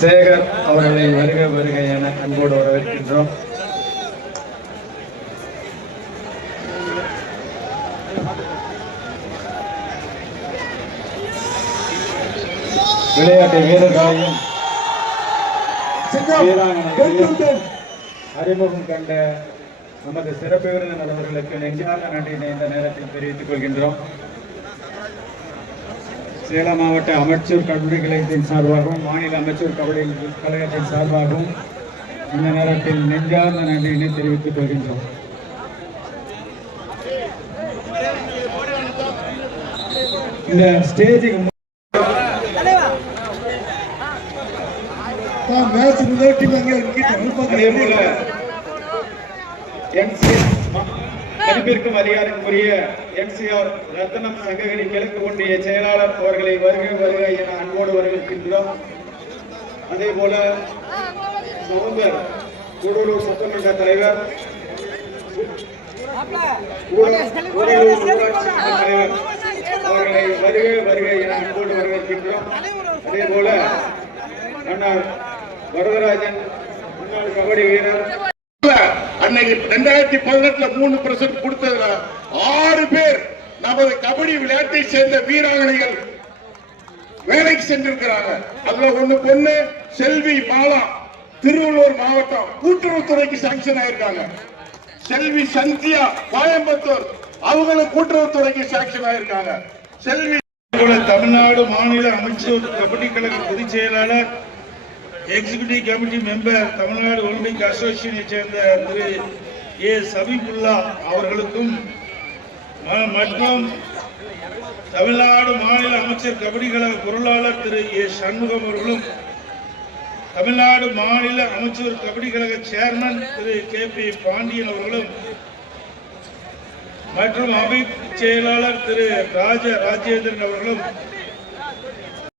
சேகர் அவர்களை வருக வருக என அன்போடு வரவேற்கின்றோம். விளையாட்டு வீரர்களையும் அறிமுகம் கண்ட நமது சிறப்பு விருந்தினர் அவர்களுக்கு நெஞ்சார்ந்த நன்றியினை இந்த நேரத்தில் தெரிவித்துக் கொள்கின்றோம். சேலம் மாவட்ட அமைச்சர் கபடி கழகத்தின் சார்பாகவும் மாநில அமைச்சர் கபடி கழகத்தின் சார்பாகவும் இந்த நேரத்தில் நெஞ்சார்ந்த நன்றியினை தெரிவித்துக் கொள்கின்றோம். இந்த ஸ்டேஜுக்கு மேட்ச் ரிலேட்டிவ் அங்கே இருக்கு அன்பிற்கும் அதிகாரத்துக்குரிய எம்சிஆர் ரத்னம் சங்ககிரி கிழக்கு ஒன்றிய செயலாளர் அவர்களை வருகை வருக என அன்போடு வரவேற்கின்றோம். அதே போல நவம்பர் கூடலூர் சட்டமன்ற தலைவர் கூடலூர் ஊராட்சி தலைவர் அவர்களை வருக வருக என அன்போடு வரவேற்கின்றோம். அதே போல அண்ணா வரதராஜன் முன்னாள் கபடி வீரர் அன்னைக்கு ரெண்டாயிரத்தி பதினெட்டுல மூணு பர்சன்ட் கொடுத்ததுல ஆறு பேர் நமது கபடி விளையாட்டை சேர்ந்த வீராங்கனைகள் வேலைக்கு சென்றிருக்கிறாங்க. அதுல ஒண்ணு பொண்ணு செல்வி மாலா திருவள்ளூர் மாவட்டம் கூட்டுறவுத்துறைக்கு சாங்ஷன் ஆயிருக்காங்க. செல்வி சந்தியா கோயம்புத்தூர் அவங்களும் கூட்டுறவுத்துறைக்கு சாங்ஷன் ஆயிருக்காங்க. செல்வி தமிழ்நாடு மாநில அமைச்சர் கபடி கழக பொதுச் செயலாளர் executive committee member Tamil Nadu Olympic அசோசியேஷனை சேர்ந்த திரு ஏ. சபிபுல்லா அவர்களுக்கும் மற்றும் தமிழ்நாடு மாநில அமைச்சர் கபடி கழக பொருளாளர் திரு ஏ. சண்முகம் அவர்களும் தமிழ்நாடு மாநில அமைச்சர் கபடி கழக சேர்மன் திரு கே. பி. பாண்டியன் அவர்களும் மற்றும் அமைப்பு செயலாளர் திரு ராஜ ராஜேந்திரன் அவர்களும்